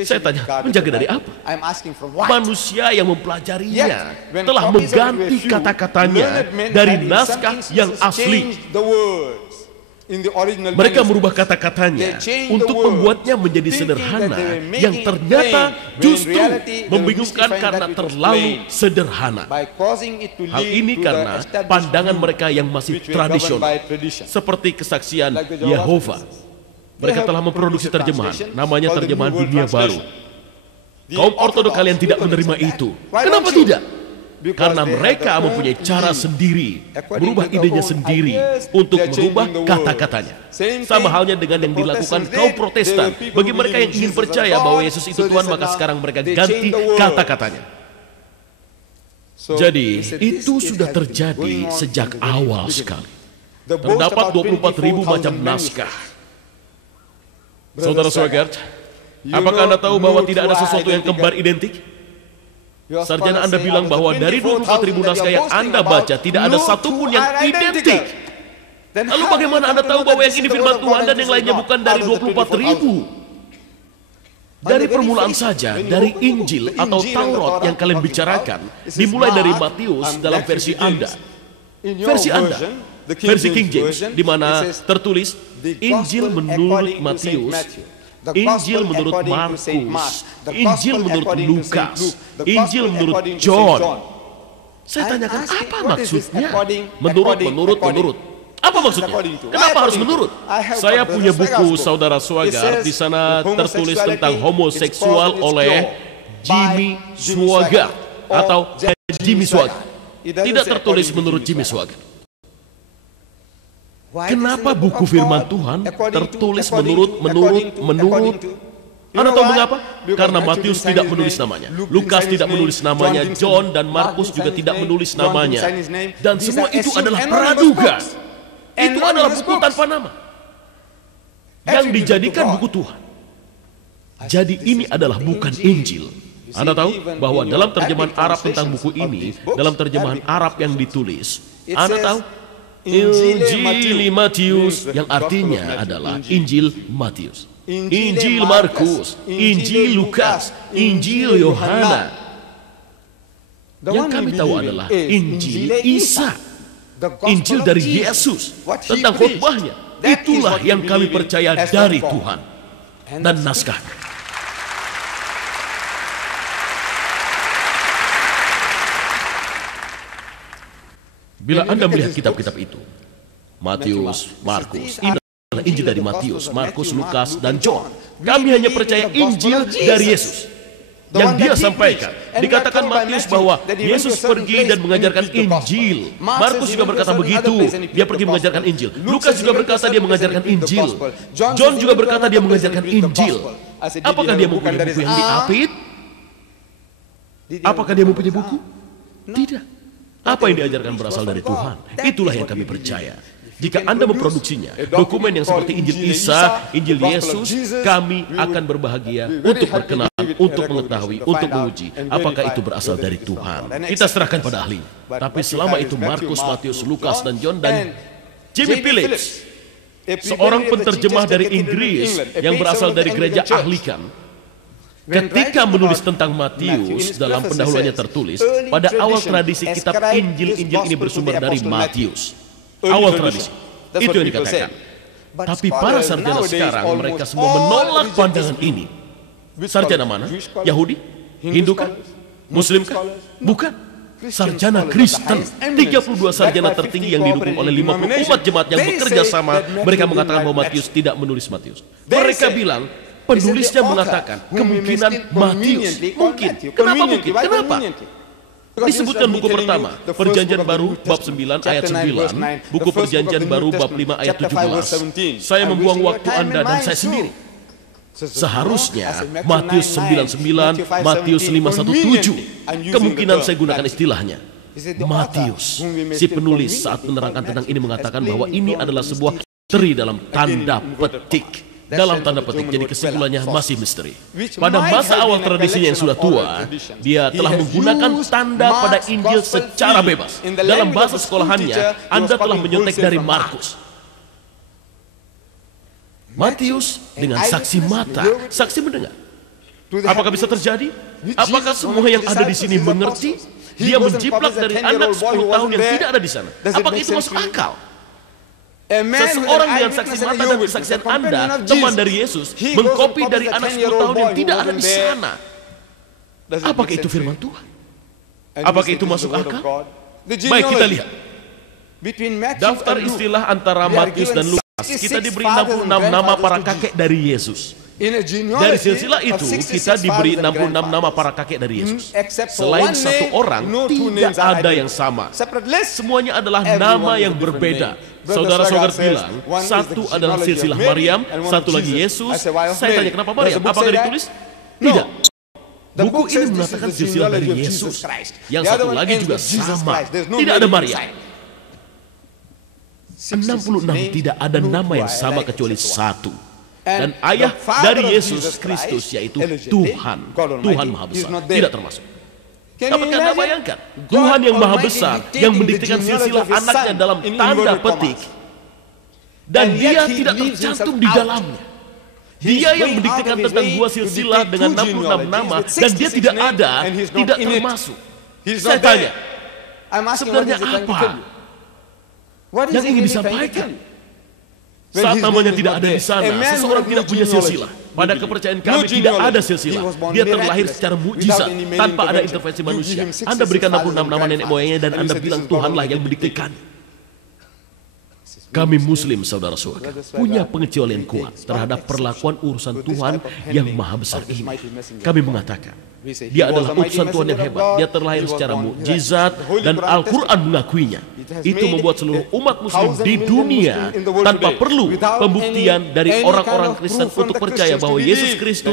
Saya tanya, menjaga dari apa? Manusia yang mempelajarinya telah mengganti kata-katanya dari naskah yang asli. Mereka merubah kata-katanya untuk membuatnya menjadi sederhana, yang ternyata justru membingungkan karena terlalu sederhana. Hal ini karena pandangan mereka yang masih tradisional, seperti kesaksian Yehova. Mereka telah memproduksi terjemahan, namanya terjemahan dunia baru. Kaum ortodok kalian tidak menerima itu. Kenapa tidak? Karena mereka mempunyai cara sendiri, merubah idenya sendiri untuk merubah kata-katanya. Sama halnya dengan yang dilakukan kaum Protestan. Bagi mereka yang ingin percaya bahwa Yesus itu Tuhan, maka sekarang mereka ganti kata-katanya. Jadi, itu sudah terjadi sejak awal sekali. Terdapat 24.000 macam naskah. Saudara Swagert, apakah Anda tahu bahwa tidak ada sesuatu yang kembar identik? Sarjana Anda bilang bahwa dari 24.000 naskah yang Anda baca, tidak ada satupun yang identik. Lalu bagaimana Anda tahu bahwa yang ini firman Tuhan dan yang lainnya bukan dari 24.000? Dari permulaan saja, dari Injil atau Taurat yang kalian bicarakan, dimulai dari Matius dalam versi Anda. Versi King James, di mana tertulis Injil menurut Matius, Injil menurut Markus, Injil menurut Lukas, Injil menurut John. Saya tanyakan, apa maksudnya? Menurut. Apa maksudnya? Kenapa harus menurut? Saya punya buku, Saudara Swagert, di sana tertulis tentang homoseksual oleh Jimmy Swaggart atau Jimmy Swaggart. Tidak tertulis menurut Jimmy Swaggart. Kenapa buku firman Tuhan tertulis menurut? Anda tahu mengapa? Karena Matius tidak menulis namanya, Lukas tidak menulis namanya, John dan Markus juga tidak menulis namanya. Dan semua itu adalah praduga. Itu adalah buku tanpa nama yang dijadikan buku Tuhan. Jadi ini adalah bukan Injil. Anda tahu bahwa dalam terjemahan Arab tentang buku ini, dalam terjemahan Arab yang ditulis, Anda tahu Injil Matius, yang artinya adalah Injil Matius, Injil Markus, Injil Lukas, Injil Yohana. Yang kami tahu adalah Injil Isa, Injil dari Yesus, tentang khotbahnya. Itulah yang kami percaya dari Tuhan dan naskahnya. Bila Anda melihat kitab-kitab itu, Matius, Markus, ini adalah Injil dari Matius, Markus, Lukas, dan John. Kami hanya percaya Injil dari Yesus yang dia sampaikan. Dikatakan Matius bahwa Yesus pergi dan mengajarkan Injil. Markus juga berkata begitu, dia pergi mengajarkan Injil. Lukas juga berkata dia mengajarkan Injil. John juga berkata dia mengajarkan Injil. Apakah dia mempunyai buku yang diapit? Apakah dia mempunyai buku? Tidak. Apa yang diajarkan berasal dari Tuhan. Itulah yang kami percaya. Jika Anda memproduksinya, dokumen yang seperti Injil Isa, Injil Yesus, kami akan berbahagia untuk berkenan, untuk mengetahui, untuk menguji apakah itu berasal dari Tuhan. Kita serahkan pada ahli. Tapi selama itu Markus, Matius, Lukas, dan John, dan Jimmy Phillips, seorang penterjemah dari Inggris yang berasal dari gereja Anglikan, ketika menulis tentang Matius, dalam pendahuluannya tertulis, pada awal tradisi kitab Injil-Injil ini bersumber dari Matius. Awal tradisi, itu yang dikatakan. Tapi para sarjana sekarang, mereka semua menolak pandangan ini. Sarjana mana? Yahudi? Hindu kah? Muslim kah? Bukan. Sarjana Kristen. 32 sarjana tertinggi yang didukung oleh 50 umat jemaat yang bekerja sama. Mereka mengatakan bahwa Matius tidak menulis Matius. Mereka bilang, penulisnya mengatakan kemungkinan Matius. Mungkin. Kenapa mungkin? Kenapa? Disebutkan buku pertama, Perjanjian Baru bab 9 ayat 9, buku Perjanjian Baru bab 5 ayat 17. Saya membuang waktu Anda dan saya sendiri. Seharusnya Matius 99, Matius 517. Kemungkinan saya gunakan istilahnya. Matius, si penulis saat menerangkan tentang ini mengatakan bahwa ini adalah sebuah misteri dalam tanda petik. Dalam tanda petik, jadi kesimpulannya masih misteri. Pada masa awal tradisinya yang sudah tua, dia telah menggunakan tanda pada Injil secara bebas. Dalam bahasa sekolahannya, Anda telah menyontek dari Markus. Matius dengan saksi mata, saksi mendengar. Apakah bisa terjadi? Apakah semua yang ada di sini mengerti? Dia menjiplak dari anak 10 tahun yang tidak ada di sana. Apakah itu masuk akal? Seseorang dengan saksi mata dan kesaksian Anda, teman dari Yesus, mengkopi dari anak 10 tahun yang tidak ada di sana. Apakah itu firman Tuhan? Apakah itu masuk akal? Baik, kita lihat. Daftar istilah antara Matius dan Lukas. Kita diberi 66 nama para kakek dari Yesus. Dari silsilah itu kita diberi 66 nama para kakek dari Yesus. Selain satu orang, tidak ada yang sama. Semuanya adalah nama yang berbeda. Saudara-saudara bilang, satu adalah silsilah Maryam, satu lagi Yesus. Saya tanya, kenapa Maryam? Apakah ditulis? Tidak. Buku ini mengatakan silsilah dari Yesus. Yang satu lagi juga sama. Tidak ada Maryam. 66 tidak ada nama yang sama kecuali satu. Dan ayah dari Yesus Kristus yaitu Tuhan. Tuhan Maha Besar. Tidak termasuk. Dapatkah Anda bayangkan? Tuhan yang Maha Besar yang mendiktekan silsilah anaknya dalam tanda petik. Dan dia tidak tercantum di dalamnya. Dia yang mendiktekan tentang dua silsilah dengan 66 nama. Dan dia tidak ada, tidak termasuk. Saya tanya, sebenarnya apa yang ingin disampaikan? Saat namanya tidak ada di sana, seseorang tidak punya silsilah. Pada kepercayaan kami tidak ada silsilah. Dia terlahir secara mukjizat tanpa ada intervensi manusia. Anda berikan 66 nama nenek moyangnya dan Anda bilang Tuhanlah yang mendiktekan. Kami Muslim, saudara-saudara, punya pengecualian kuat terhadap perlakuan urusan Tuhan yang maha besar ini. Kami mengatakan, dia adalah utusan Tuhan yang hebat. Dia terlahir secara mukjizat dan Al-Quran mengakuinya. Itu membuat seluruh umat Muslim di dunia tanpa perlu pembuktian dari orang-orang Kristen untuk percaya bahwa Yesus Kristus